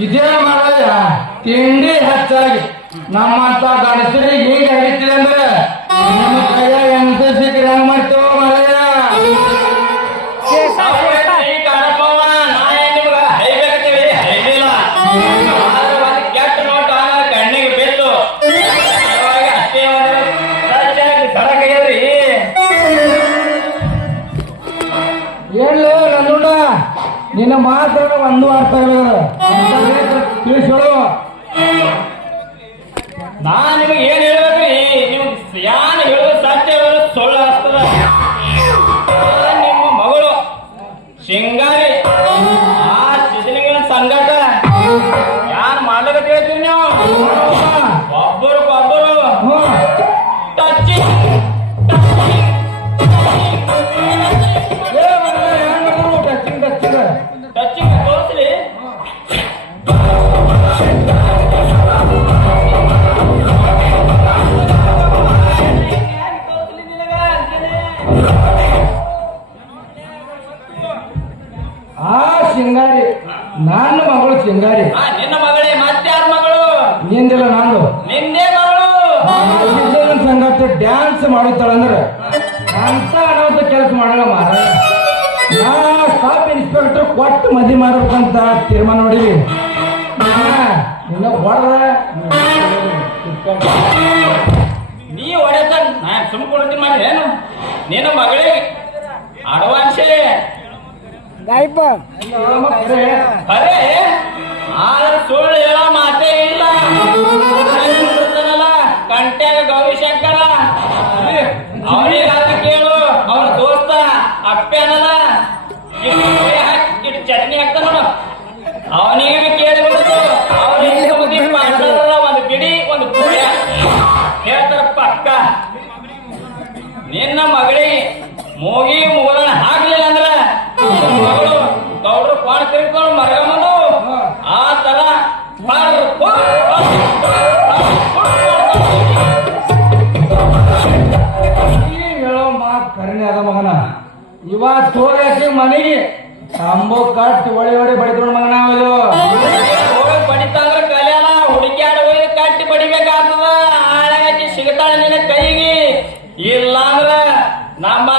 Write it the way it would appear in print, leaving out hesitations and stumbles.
ಇದೇ ಮಾಡಲ್ಲ ತಿಂಡಿ ಹೆಚ್ಚಾಗಿ ನಮ್ಮಂತ ಗಂಡಸರಿಗೆ ಹೀಗೆ ಹರಿತೀರಿ ಅಂದ್ರೆ ನಿಮ್ಮ ಕೈಯಾಗ ಎಂತ ಸಿಕ್ಕರೆ ಹೆಂಗ್ ಮಾಡ್ತೇವ ಮಳೆಯ ಹೇಳು ನಂದುಂಡ ನಿನ್ನ ಮಾತಾಡ ಒಂದು ಅರ್ಥ ತಿಳಿಸೋಳು ನಾನ್ ನಿಮಗೆ ಏನ್ ಹೇಳ್ಬೇಕ್ರಿ ನೀವು ಯಾನ್ ಹೇಳೋದು ಸಾಧ್ಯ ಸೊಳ್ಳ ಆಗ್ತದ ನಿಮ್ಮ ಮಗಳು ಶಿಂಗಾರಿ ಆ ಸಿದ್ಧಲಿಂಗನ ಸಂಗಾಟ ಯಾನ್ ಮಾಡ್ಲಿಕ್ಕೆ ಹೇಳ್ತೀರಿ ನೀವು ಒಬ್ಬರು ಟಚಿಂಗ್ ಟಚಿಂಗ್ ತೋರಿಸ್ಲಿ ಆ ಶಿಂಗಾರಿ ನನ್ನ ಮಗಳು ಶಿಂಗಾರಿ ನಿನ್ನ ಮಗಳೇ ಮತ್ತಾರ ಮಗಳು ನಿಂದಿಲ್ಲ ನಂದು ನಿಂದೇ ಮಗಳು ಸಂಗತಿ ಡ್ಯಾನ್ಸ್ ಮಾಡುತ್ತಾಳಂದ್ರ ಅಂತ ಅನಾಹುತ ಕೆಲಸ ಮಾಡಲ್ಲ ಮಾರ ನಾ ಸ್ಟಾಫ್ ಇನ್ಸ್ಪೆಕ್ಟರ್ ಕೊಟ್ಟು ಮದಿ ಮಾಡ್ಬೇಕಂತ ತೀರ್ಮಾನ ನೋಡಿವಿ ಇನ್ನ ಹೊಡೆದ ನೀ ಹೊಡೆತ ನಾನು ಸುಮ್ಕೊಳ್ತೀನಿ ಮಾಡಿ ಏನು ನಿನ್ನ ಮಗಳಿಗೆ ಅಡ್ವಾನ್ಸೇ ಅರೆ ಆದ್ರೆ ಸುಳ್ಳು ಹೇಳೋ ಮಾತೇ ಇಲ್ಲ ಕಂಟ್ಯಾಗ ಗೌರಿಶಂಕರ ಅವನಿಗಾದ ಕೇಳು ಅವನ ದೋಸ್ತ ಅಪ್ಪೆ ಅನ್ನಲ್ಲ ಇಟ್ಟು ಚಟ್ನಿ ಹಾಕ್ತಾನ ನೋಡು ಅವನಿಗೆ ಕೇಳಿ ಬಿಡುದು ಅವ್ರಿಗೆ ಒಂದು ಗಿಡಿ ಒಂದು ಪುಣ್ಯ ಹೇಳ್ತಾರ ಪಕ್ಕ ನಿನ್ನ ಮಗಳಿಗೆ ಮೂಗಿ ಮುಗಲನ್ನ ಹಾಕ್ಲಿಲ್ಲ ಅಂದ್ರ ಮಗಳು ಗೌಡ್ರು ಪಾಣ ತಿರ್ಕೊಂಡು ಮರಗಮ್ಮದು ಆ ತರ ಹೇಳೋ ಮಾತು ಕರೆನೆ ಅದ ಮಗನ ಇವತ್ತು ಹೋಗಕ್ಕೆ ಮನೆಗೆ ತಂಬು ಕಟ್ ಒಳಿ ಬಡಿದ್ರು ಮಗನ ಅವಳು ಹೋಗಿ ಬಡಿತಾಂದ್ರ ಕಲಿಯಲ್ಲ ಹುಡುಕ್ಯಾಡ ಹೋಗಿ ಕಟ್ಟಿ ಬಡಿಬೇಕಾಗ್ತದ ಆಳಾಗಿ ಸಿಗತಾಳ ನಿನ್ನ ಕೈಗೆ ಇಲ್ಲಾಂದ್ರ ನಮ್ಮ